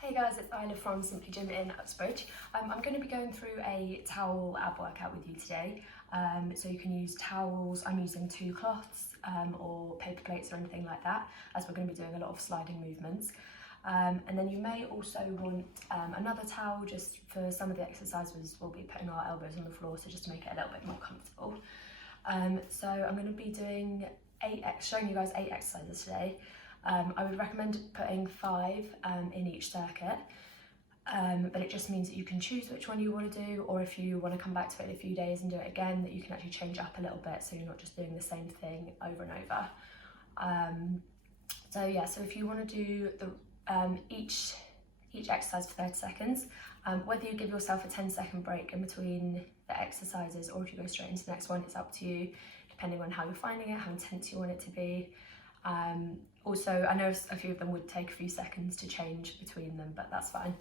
Hey guys, it's Isla from Simply Gym in Uxbridge. I'm going to be going through a towel ab workout with you today. So you can use towels. I'm using 2 cloths or paper plates or anything like that, as we're going to be doing a lot of sliding movements. And then you may also want another towel just for some of the exercises. We'll be putting our elbows on the floor, so just to make it a little bit more comfortable. So I'm going to be doing showing you guys 8 exercises today. I would recommend putting 5 in each circuit, but it just means that you can choose which one you want to do, or if you want to come back to it in a few days and do it again, that you can actually change up a little bit so you're not just doing the same thing over and over. So if you want to do each exercise for 30 seconds, whether you give yourself a 10-second break in between the exercises or if you go straight into the next one, it's up to you, depending on how you're finding it, how intense you want it to be. Also, I know a few of them would take a few seconds to change between them, but that's fine.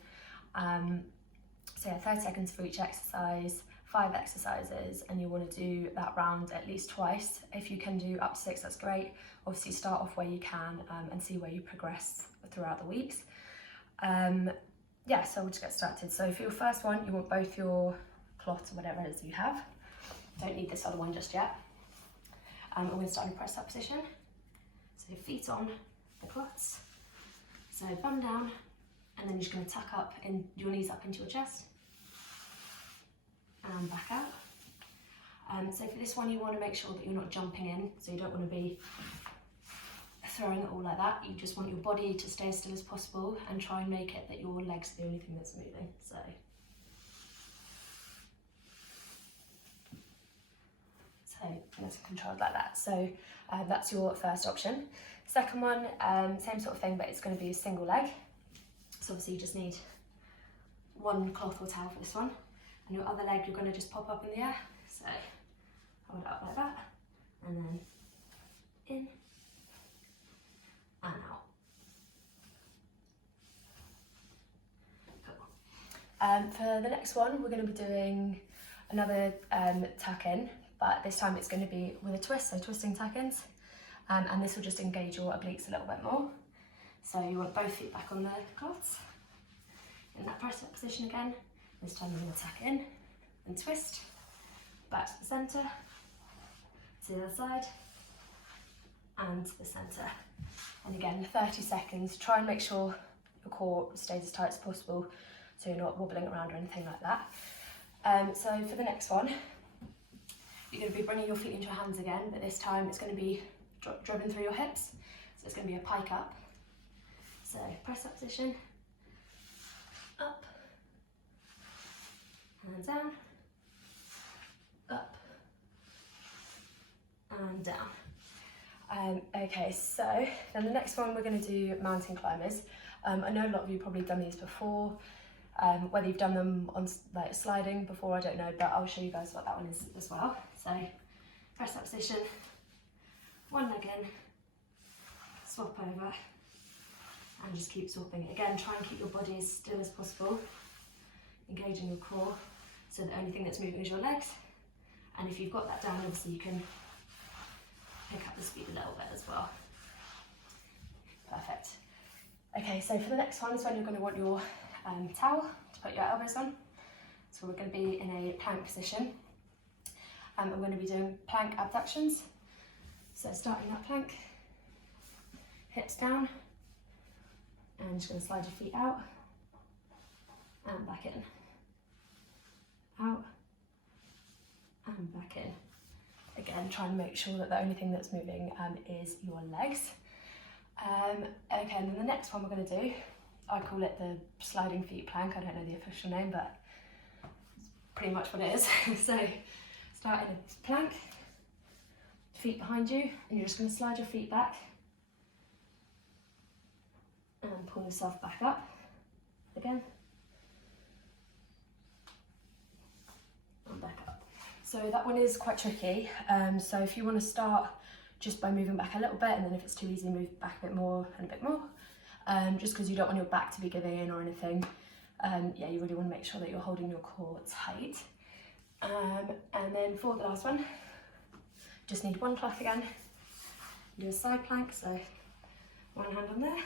So yeah, 30 seconds for each exercise, 5 exercises, and you want to do that round at least twice. If you can do up to 6, that's great. Obviously start off where you can and see where you progress throughout the weeks. So we'll just get started. So for your first one, you want both your cloths or whatever it is you have. Don't need this other one just yet. I'm going to start in a press up position. So feet on the cloths, so bum down, and then you're just going to tuck up in your knees up into your chest and back out. So for this one, you want to make sure that you're not jumping in, so you don't want to be throwing it all like that. You just want your body to stay as still as possible and try and make it that your legs are the only thing that's moving. So nice and controlled like that. So that's your first option. Second one, same sort of thing, but it's going to be a single leg. So obviously you just need 1 cloth or towel for this one. And your other leg you're going to just pop up in the air. So hold it up like that, and then in and out. Cool. For the next one, we're going to be doing another tuck in, but this time it's going to be with a twist, so twisting tuck-ins, and this will just engage your obliques a little bit more. So you want both feet back on the cloths, in that press up position again. This time you're going to tuck in and twist, back to the centre, to the other side, and to the centre. And again, 30 seconds, try and make sure your core stays as tight as possible, so you're not wobbling around or anything like that. So for the next one, you're going to be bringing your feet into your hands again, but this time it's going to be driven through your hips. So it's going to be a pike up. So press up position, up, and down, up, and down. Okay, so then the next one we're going to do mountain climbers. I know a lot of you probably done these before. Whether you've done them on like sliding before, I don't know, but I'll show you guys what that one is as well. So press up position, 1 leg in, swap over, and just keep swapping it. Again, try and keep your body as still as possible, engaging your core, so the only thing that's moving is your legs. And if you've got that down, obviously you can pick up the speed a little bit as well. Perfect. Okay, so for the next one is when you're going to want your towel to put your elbows on. So we're going to be in a plank position. We're going to be doing plank abductions. So starting that plank, hips down, and just going to slide your feet out and back in, out and back in. Again, try and make sure that the only thing that's moving is your legs. Okay, and then the next one we're going to do, I call it the sliding feet plank. I don't know the official name, but it's pretty much what it is. So start in a plank, feet behind you, and you're just going to slide your feet back and pull yourself back up again and back up. So that one is quite tricky. So if you want to start just by moving back a little bit, and then if it's too easy, move back a bit more and a bit more. Just because you don't want your back to be giving in or anything. Yeah, you really want to make sure that you're holding your core tight. And then for the last one, just need 1 cloth again. Do a side plank, so 1 hand on there,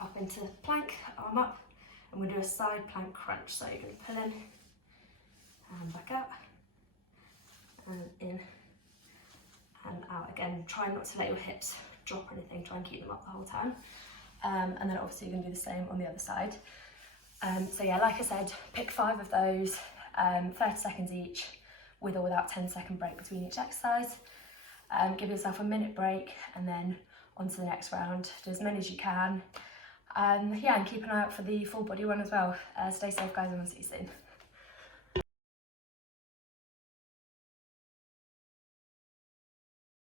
up into plank, arm up, and we'll do a side plank crunch. So you're going to pull in and back out, and in and out again. Try not to let your hips drop or anything, try and keep them up the whole time. And then obviously you're going to do the same on the other side. So yeah, like I said, pick 5 of those, 30 seconds each, with or without 10-second break between each exercise. Give yourself a minute break and then on to the next round. Do as many as you can. Yeah, and keep an eye out for the full body one as well. Stay safe guys, and I'll see you soon.